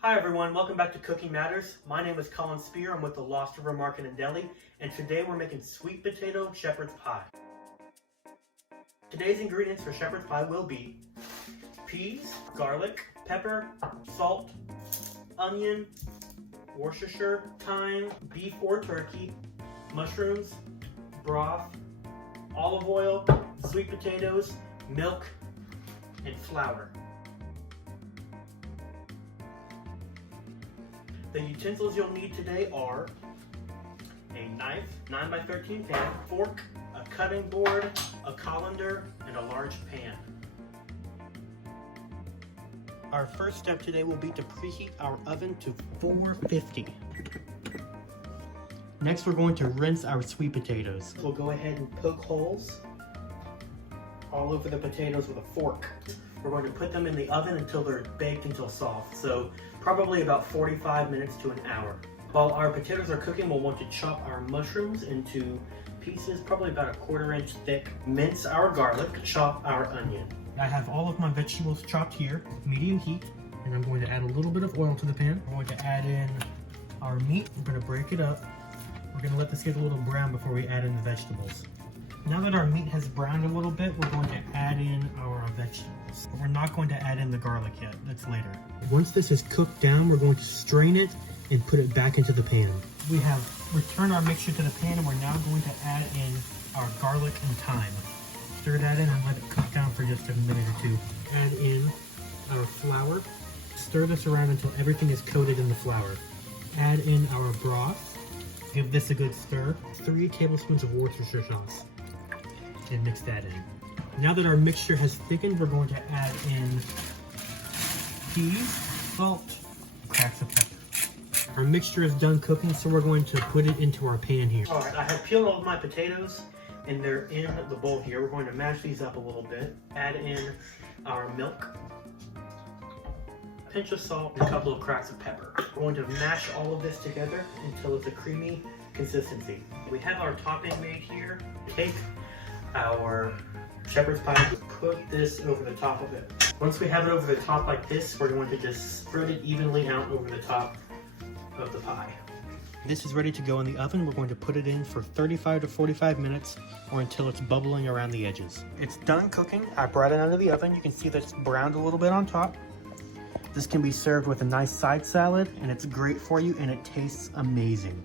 Hi everyone, welcome back to Cooking Matters. My name is Collin Spear. I'm with the Lost River Market in Deli, and today we're making sweet potato shepherd's pie. Today's ingredients for shepherd's pie will be peas, garlic, pepper, salt, onion, Worcestershire, thyme, beef or turkey, mushrooms, broth, olive oil, sweet potatoes, milk, and flour. The utensils you'll need today are a knife, 9x13 pan, fork, a cutting board, a colander, and a large pan. Our first step today will be to preheat our oven to 450. Next, we're going to rinse our sweet potatoes. We'll go ahead and poke holes all over the potatoes with a fork. We're going to put them in the oven until they're baked until soft, so probably about 45 minutes to an hour. While our potatoes are cooking, we'll want to chop our mushrooms into pieces, probably about a 1/4 inch thick. Mince our garlic, chop our onion. I have all of my vegetables chopped here, medium heat, and I'm going to add a little bit of oil to the pan. We're going to add in our meat. We're going to break it up. We're going to let this get a little brown before we add in the vegetables. Now that our meat has browned a little bit, we're going to add in our vegetables. But we're not going to add in the garlic yet, that's later. Once this is cooked down, we're going to strain it and put it back into the pan. We have returned our mixture to the pan, and we're now going to add in our garlic and thyme. Stir that in and let it cook down for just a minute or two. Add in our flour. Stir this around until everything is coated in the flour. Add in our broth. Give this a good stir. 3 tablespoons of Worcestershire sauce. And mix that in. Now that our mixture has thickened, we're going to add in peas, salt, cracks of pepper. Our mixture is done cooking, so we're going to put it into our pan here. All right, I have peeled all of my potatoes, and they're in the bowl here. We're going to mash these up a little bit. Add in our milk, a pinch of salt, and a couple of cracks of pepper. We're going to mash all of this together until it's a creamy consistency. We have our topping made here. Take our shepherd's pie, put this over the top of it. Once we have it over the top like this, we're going to just spread it evenly out over the top of the pie. This is ready to go in the oven. We're going to put it in for 35 to 45 minutes or until it's bubbling around the edges. It's done cooking. I brought it out of the oven. You can see that it's browned a little bit on top. This can be served with a nice side salad, and it's great for you, and it tastes amazing.